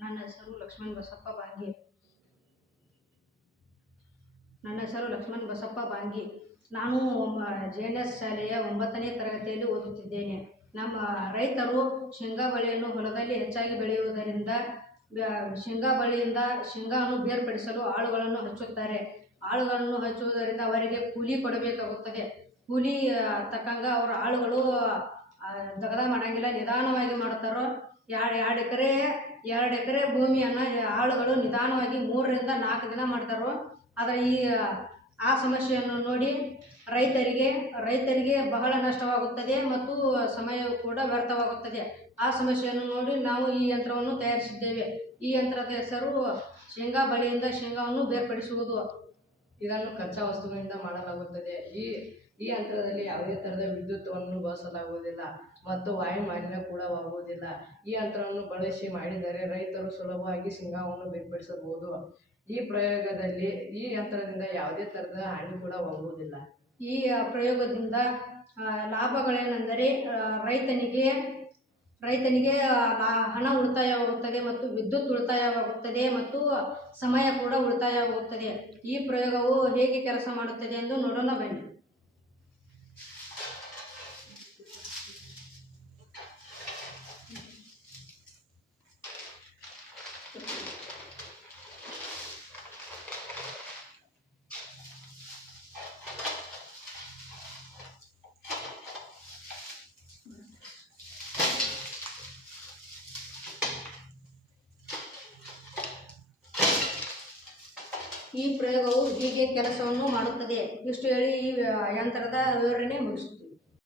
ನನ್ನ ಹೆಸರು ಲಕ್ಷ್ಮಣ್ ಬಸಪ್ಪ ಬಾಂಗಿ. ನಾನು JNS ಶಾಲೆಯ 9ನೇ ತರಗತಿಯಲ್ಲಿ ಓದುತ್ತಿದ್ದೇನೆ. ನಮ್ಮ ರೈತರು ಶೇಂಗಾ ಬೆಳೆಯನ್ನು ಹೊಲದಲ್ಲಿ ಹೆಚ್ಚಾಗಿ ಬೆಳೆಯುವುದರಿಂದ ಶೇಂಗಾ ಬೆಳೆಯಿಂದ ಶೇಂಗಾವನ್ನು ಬೇರ್ಪಡಿಸಲು ಆಳುಗಳನ್ನು ಹಚ್ಚುತ್ತಾರೆ. ಆಳುಗಳನ್ನು ಹಚ್ಚುವುದರಿಂದ ಅವರಿಗೆ ಕೂಲಿ ಕೊಡಬೇಕಾಗುತ್ತದೆ. ಕೂಲಿ ತಕ್ಕಂಗ ಅವರ ಆಳುಗಳು ದಗದ ಮಾಡಂಗಿಲ್ಲ, ನಿಧಾನವಾಗಿ ಮಾಡ್ತಾರೋ. 2 ಎಕರೆ ಭೂಮಿಯನ್ನು ಆಳುಗಳು ನಿಧಾನವಾಗಿ 3 ರಿಂದ 4 ದಿನ ಮಾಡ್ತಾರೋ. ಆದರೆ ಆ ಸಮಸ್ಯೆಯನ್ನು ನೋಡಿ ರೈತರಿಗೆ ಬಹಳ ನಷ್ಟವಾಗುತ್ತದೆ ಮತ್ತು ಸಮಯವೂ ಕೂಡ ವ್ಯರ್ಥವಾಗುತ್ತದೆ. ಆ ಸಮಸ್ಯೆಯನ್ನು ನೋಡಿ ನಾವು ಈ ಯಂತ್ರವನ್ನು ತಯಾರಿಸಿದ್ದೇವೆ. ಈ ಯಂತ್ರದ ಹೆಸರು ಶೇಂಗಾ ಬೆಳೆಯಿಂದ ಶೇಂಗಾವನ್ನು ಬೇರ್ಪಡಿಸುವುದು. ಇದನ್ನು ಕಚ್ಚಾ ವಸ್ತುವಿನಿಂದ ಮಾಡಲಾಗುತ್ತದೆ. ಈ ಯಂತ್ರದಲ್ಲಿ ಯಾವುದೇ ಥರದ ವಿದ್ಯುತ್ವನ್ನು ಬಳಸಲಾಗುವುದಿಲ್ಲ ಮತ್ತು ವಾಯು ಮಾಲಿನ್ಯ ಕೂಡ ಆಗುವುದಿಲ್ಲ. ಈ ಯಂತ್ರವನ್ನು ಬಳಸಿ ಮಾಡಿದರೆ ರೈತರು ಸುಲಭವಾಗಿ ಶೇಂಗಾವನ್ನು ಬೇರ್ಪಡಿಸಬಹುದು. ಈ ಯಂತ್ರದಿಂದ ಯಾವುದೇ ಥರದ ಹಾನಿ ಕೂಡ ಆಗುವುದಿಲ್ಲ. ಈ ಪ್ರಯೋಗದಿಂದ ಲಾಭಗಳೇನೆಂದರೆ ರೈತನಿಗೆ ಹಣ ಉಳಿತಾಯವಾಗುತ್ತದೆ ಮತ್ತು ವಿದ್ಯುತ್ ಉಳಿತಾಯವಾಗುತ್ತದೆ ಮತ್ತು ಸಮಯ ಕೂಡ ಉಳಿತಾಯವಾಗುತ್ತದೆ. ಈ ಪ್ರಯೋಗವು ಹೇಗೆ ಕೆಲಸ ಮಾಡುತ್ತದೆ ಎಂದು ನೋಡೋಣ ಬನ್ನಿ. ಈ ಪ್ರಯೋಗವು ಹೀಗೆ ಕೆಲಸವನ್ನು ಮಾಡುತ್ತದೆ. ಇಷ್ಟು ಹೇಳಿ ಈ ಯಂತ್ರದ ವಿವರಣೆ ಮುಗಿಸುತ್ತೇನೆ.